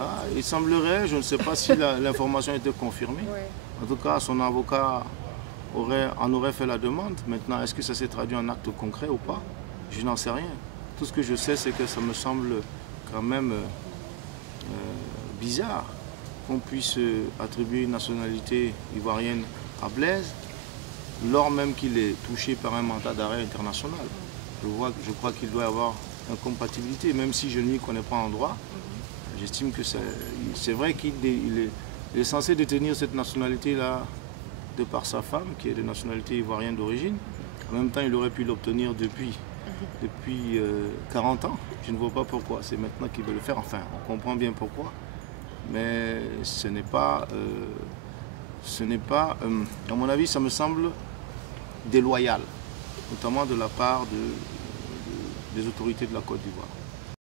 Ah, il semblerait, je ne sais pas si l'information a été confirmée. Ouais. En tout cas, son avocat en aurait fait la demande. Maintenant, est-ce que ça s'est traduit en acte concret ou pas? Je n'en sais rien. Tout ce que je sais, c'est que ça me semble quand même bizarre qu'on puisse attribuer une nationalité ivoirienne à Blaise, lors même qu'il est touché par un mandat d'arrêt international. Je crois qu'il doit y avoir une incompatibilité, même si je ne m'y connais pas en droit. J'estime que c'est vrai qu'il est censé détenir cette nationalité-là de par sa femme, qui est de nationalité ivoirienne d'origine. En même temps, il aurait pu l'obtenir depuis 40 ans. Je ne vois pas pourquoi. C'est maintenant qu'il veut le faire. Enfin, on comprend bien pourquoi. Mais ce n'est pas, à mon avis, ça me semble déloyal, notamment de la part des autorités de la Côte d'Ivoire.